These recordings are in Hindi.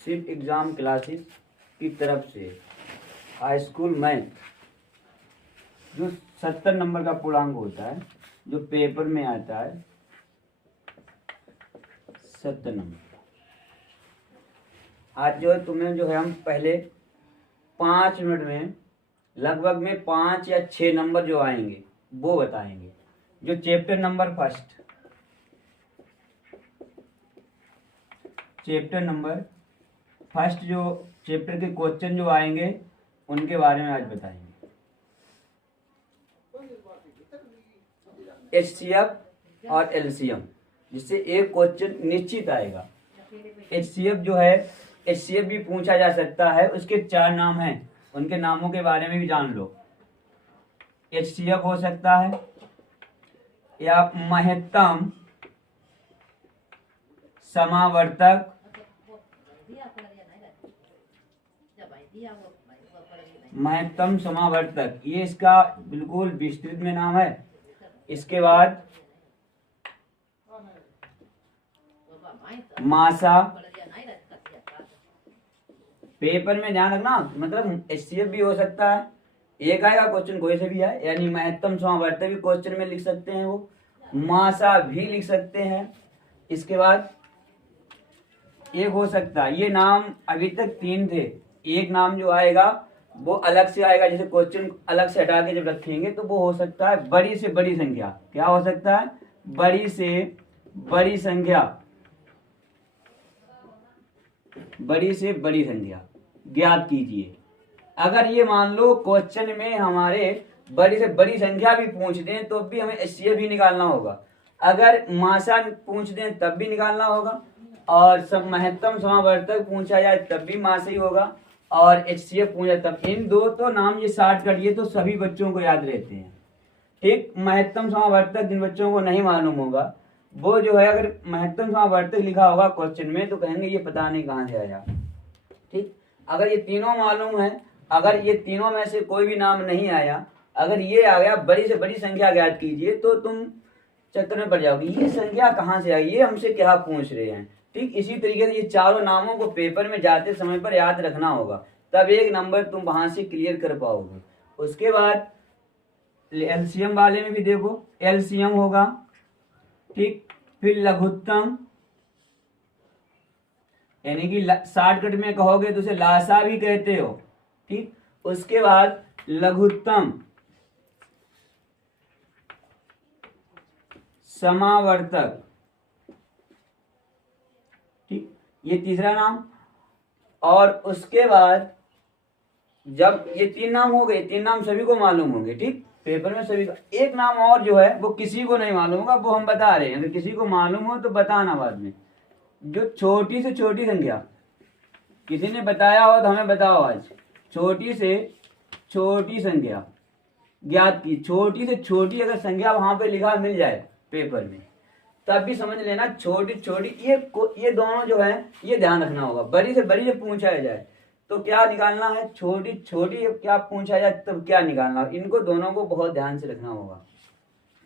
सिर्फ एग्ज़ाम क्लासेस की तरफ से हाई स्कूल मैथ जो 70 नंबर का पूर्णांक होता है, जो पेपर में आता है 70 नंबर। आज जो है तुम्हें जो है हम पहले 5 मिनट में लगभग में 5 या 6 नंबर जो आएंगे वो बताएंगे। जो चैप्टर नंबर फर्स्ट जो चैप्टर के क्वेश्चन जो आएंगे उनके बारे में आज बताएंगे। HCF और LCM, जिससे एक क्वेश्चन निश्चित आएगा। HCF जो है, HCF भी पूछा जा सकता है, उसके 4 नाम हैं, उनके नामों के बारे में भी जान लो। HCF हो सकता है या महत्तम समावर्तक, महत्तम समावर्तक, ये इसका बिल्कुल विस्तृत में नाम है। इसके बाद मासा, पेपर में ध्यान रखना, मतलब HCF भी हो सकता है, एक आएगा क्वेश्चन कोई से भी आए, यानी महत्तम समावर्तक भी क्वेश्चन में लिख सकते हैं, वो मासा भी लिख सकते हैं। इसके बाद एक हो सकता है, ये नाम अभी तक 3 थे, एक नाम जो आएगा वो अलग से आएगा, जैसे क्वेश्चन अलग से हटा के जब रखेंगे तो वो हो सकता है बड़ी से बड़ी संख्या। क्या हो सकता है? बड़ी से बड़ी संख्या, बड़ी से बड़ी संख्या ज्ञात कीजिए। अगर ये मान लो क्वेश्चन में हमारे बड़ी से बड़ी संख्या भी पूछ दें तो भी हमें HCF भी निकालना होगा, अगर मासा पूछ दें तब भी निकालना होगा, और सब महत्तम समावर्तक पूछा जाए तब भी मासा ही होगा, और HCF पूछा तब। इन दो तो नाम ये शॉर्टकट, ये तो सभी बच्चों को याद रहते हैं। ठीक, महत्तम समावर्तक जिन बच्चों को नहीं मालूम होगा वो जो है, अगर महत्तम समावर्तक लिखा होगा क्वेश्चन में तो कहेंगे ये पता नहीं कहाँ से आया। ठीक, अगर ये तीनों मालूम है, अगर ये तीनों में से कोई भी नाम नहीं आया, अगर ये आ गया बड़ी से बड़ी संख्या ज्ञात कीजिए, तो तुम चक्कर में पड़ जाओगी, ये संख्या कहाँ से आई, ये हमसे क्या पूछ रहे हैं। ठीक, इसी तरीके से ये चारों नामों को पेपर में जाते समय पर याद रखना होगा, तब एक नंबर तुम वहां से क्लियर कर पाओगे। उसके बाद LCM वाले में भी देखो, LCM होगा। ठीक, फिर लघुत्तम, यानी कि शॉर्टकट में कहोगे तो उसे लासा भी कहते हो। ठीक, उसके बाद लघुत्तम समावर्तक। ठीक, ये तीसरा नाम। और उसके बाद जब ये 3 नाम हो गए, 3 नाम सभी को मालूम होंगे। ठीक, पेपर में सभी का। एक नाम और जो है वो किसी को नहीं मालूम होगा, वो हम बता रहे हैं, अगर किसी को मालूम हो तो बताना बाद में। जो छोटी से छोटी संख्या, किसी ने बताया हो तो हमें बताओ आज। छोटी से छोटी संख्या ज्ञात की, छोटी से छोटी अगर संख्या वहां पे लिखा मिल जाए पेपर में तब भी समझ लेना छोटी छोटी, ये दोनों जो है ये ध्यान रखना होगा। बड़ी से बड़ी जब पूछा जाए तो क्या निकालना है, छोटी छोटी क्या पूछा जाए तब क्या निकालना है, इनको दोनों को बहुत ध्यान से रखना होगा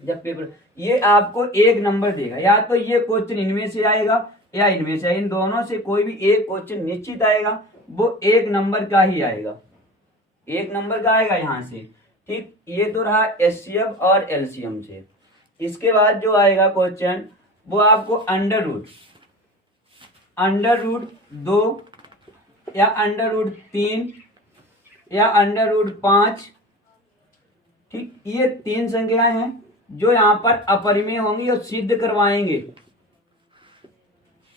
जब पेपर। ये आपको 1 नंबर देगा, या तो ये क्वेश्चन इनमें से आएगा या इनमें से, इन दोनों से कोई भी एक क्वेश्चन निश्चित आएगा, वो 1 नंबर का ही आएगा, 1 नंबर का आएगा यहाँ से। ठीक, ये तो रहा HCF और LCM से। इसके बाद जो आएगा क्वेश्चन वो आपको अंडर रूट 2 या अंडर रूट 3 या अंडर रूट 5। ठीक, ये 3 संख्याएं हैं जो यहाँ पर अपरिमेय होंगी और सिद्ध करवाएंगे।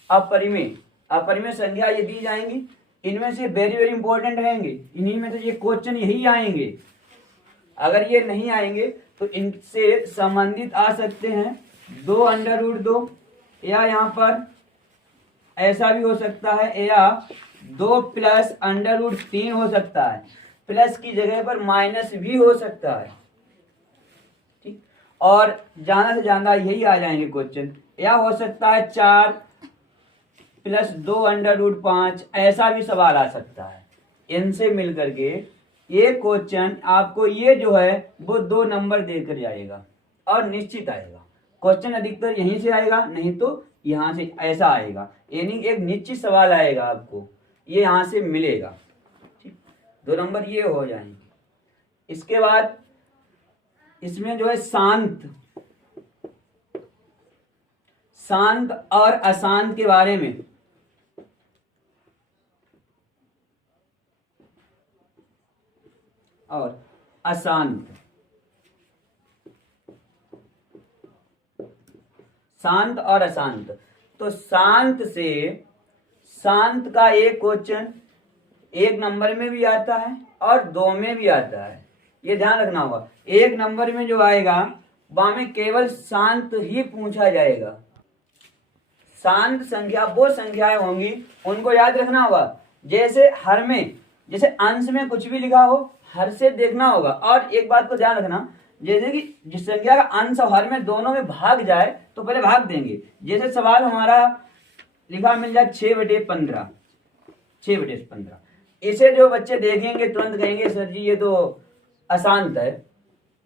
अपरिमेय संख्या ये दी जाएंगी, इनमें से वेरी वेरी इंपॉर्टेंट रहेंगे, इन्हीं में से ये क्वेश्चन यही आएंगे। अगर ये नहीं आएंगे तो इनसे संबंधित आ सकते हैं 2 अंडर रूट 2, या यहाँ पर ऐसा भी हो सकता है, या 2 प्लस अंडर रूट 3 हो सकता है, प्लस की जगह पर माइनस भी हो सकता है। ठीक, और ज्यादा से ज्यादा यही आ जाएंगे क्वेश्चन, या हो सकता है 4 प्लस 2 अंडर रूट 5, ऐसा भी सवाल आ सकता है। इनसे मिलकर के ये क्वेश्चन आपको ये जो है वो 2 नंबर देकर जाएगा और निश्चित आएगा। क्वेश्चन अधिकतर यहीं से आएगा, नहीं तो यहाँ से ऐसा आएगा, यानी एक निश्चित सवाल आएगा आपको। ये यहाँ से मिलेगा। ठीक, 2 नंबर ये हो जाएंगे। इसके बाद इसमें जो है शांत और अशांत के बारे में और अशांत, शांत और अशांत। तो शांत से, शांत का एक क्वेश्चन 1 नंबर में भी आता है और 2 में भी आता है, ये ध्यान रखना होगा। 1 नंबर में जो आएगा वहां में केवल शांत ही पूछा जाएगा। शांत संख्या वो संख्याएं होंगी, उनको याद रखना होगा। जैसे हर में, जैसे अंश में कुछ भी लिखा हो, हर से देखना होगा। और एक बात को ध्यान रखना, जैसे कि जिस संख्या का अंश और हर में दोनों में भाग जाए तो पहले भाग देंगे। जैसे सवाल हमारा लिखा मिल जाए 6/15, 6/15, इसे जो बच्चे देखेंगे तुरंत कहेंगे सर जी ये तो अशांत है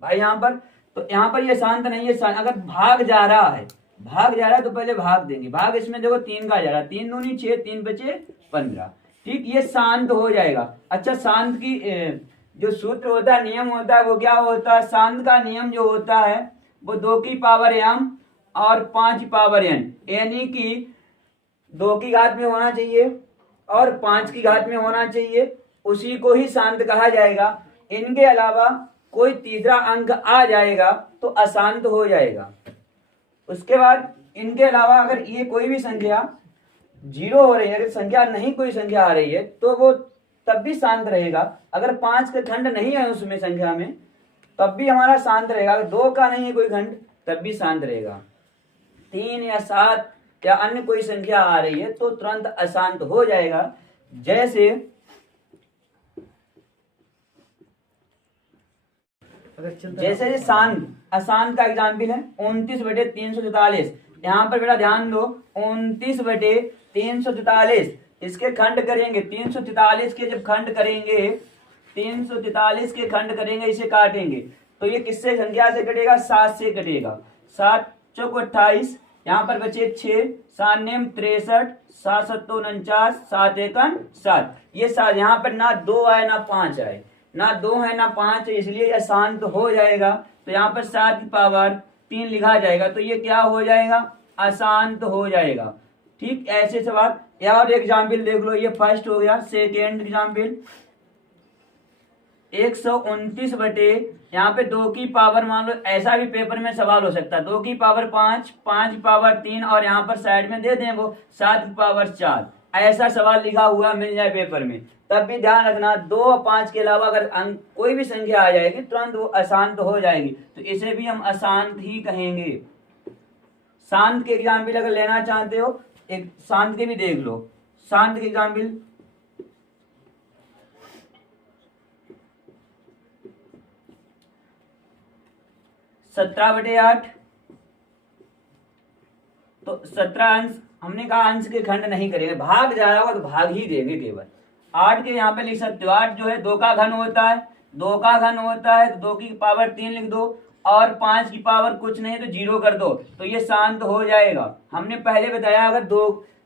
भाई। यहाँ पर तो यहाँ पर ये शांत नहीं है। अगर भाग जा रहा है तो पहले भाग देंगे। भाग इसमें देखो 3 का जा रहा है, 3 दूनी 6, 3 बचे 15। ठीक, ये शांत हो जाएगा। अच्छा, शांत की जो सूत्र होता है, नियम होता है, वो क्या होता है? शांत का नियम जो होता है वो 2 की पावर m और 5 की पावर n, यानी कि 2 की घात में होना चाहिए और 5 की घात में होना चाहिए, उसी को ही शांत कहा जाएगा। इनके अलावा कोई तीसरा अंक आ जाएगा तो अशांत हो जाएगा। उसके बाद इनके अलावा अगर ये कोई भी संख्या 0 हो रही है, अगर संख्या नहीं कोई संख्या आ रही है तो वो तब भी शांत रहेगा। अगर 5 का खंड नहीं है उसमें संख्या में तब भी हमारा शांत रहेगा। अगर 2 का नहीं है कोई खंड तब भी शांत रहेगा। 3 या 7 या अन्य कोई संख्या आ रही है तो तुरंत अशांत हो जाएगा। जैसे जैसे शांत अशांत का एग्जाम्पल है 29/344। यहाँ पर बेटा ध्यान दो, 29/344 इसके खंड करेंगे। 343 के जब खंड करेंगे, 343 के खंड करेंगे, इसे काटेंगे तो ये किससे संख्या से कटेगा? 7 से कटेगा। 7 चौक 28, यहाँ पर बचे 6, 7 नेम 63, 7 सत्तो 49, 7 एकम 7। ये 7 यहाँ पर ना 2 आए ना 5 आए, ना 2 है ना 5 है, इसलिए यह शांत हो जाएगा। तो यहाँ पर 7 की पावर 3 लिखा जाएगा तो ये क्या हो जाएगा? अशांत हो जाएगा। ठीक, ऐसे सवाल। या और एग्जाम्पल देख लो, ये फर्स्ट हो गया। सेकेंड एग्जाम्पल 129 बटे, यहाँ पे 2 की पावर, मान लो ऐसा भी पेपर में सवाल हो सकता है, 2 की पावर 5, 5 की पावर 3 और यहाँ पर साइड में दे दें वो 7 की पावर 4। ऐसा सवाल लिखा हुआ मिल जाए पेपर में तब भी ध्यान रखना 2 और 5 के अलावा अगर अंक कोई भी संख्या आ जाएगी तुरंत वो अशांत हो जाएगी, तो इसे भी हम अशांत ही कहेंगे। शांत के एग्जाम्पल अगर लेना चाहते हो, एक शांत के भी देख लो। शांत के एग्जाम्पल 17/8, तो 17 अंश, हमने कहा अंश के खंड नहीं करेंगे, भाग जा रहा होगा तो भाग ही देंगे केवल। 8 के यहाँ पे लिख सकते हो, 8 जो है 2 का घन होता है, 2 का घन होता है तो 2 की पावर 3 लिख दो और 5 की पावर कुछ नहीं तो 0 कर दो तो ये शांत हो जाएगा। हमने पहले बताया अगर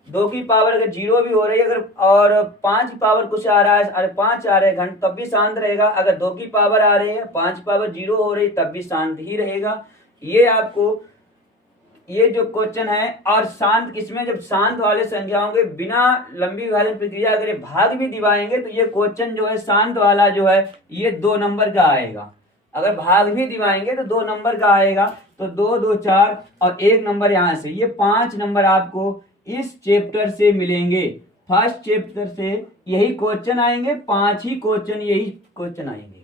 2 की पावर अगर 0 भी हो रही है अगर और 5 की पावर कुछ आ रहा है, अरे 5 आ रहे हैं घंट, तब भी शांत रहेगा। अगर 2 की पावर आ रही है, 5 की पावर 0 हो रही है, तब भी शांत ही रहेगा। ये आपको ये जो क्वेश्चन है, और शांत इसमें जब शांत वाले संख्याओं के बिना लंबी विभाजन प्रक्रिया अगर भाग भी दिवाएंगे तो ये क्वेश्चन जो है शांत वाला जो है ये 2 नंबर का आएगा। अगर भाग भी दिवाएंगे तो 2 नंबर का आएगा, तो 2 2 4 और 1 नंबर यहाँ से, ये 5 नंबर आपको इस चैप्टर से मिलेंगे। फर्स्ट चैप्टर से यही क्वेश्चन आएंगे, 5 ही क्वेश्चन यही क्वेश्चन आएंगे।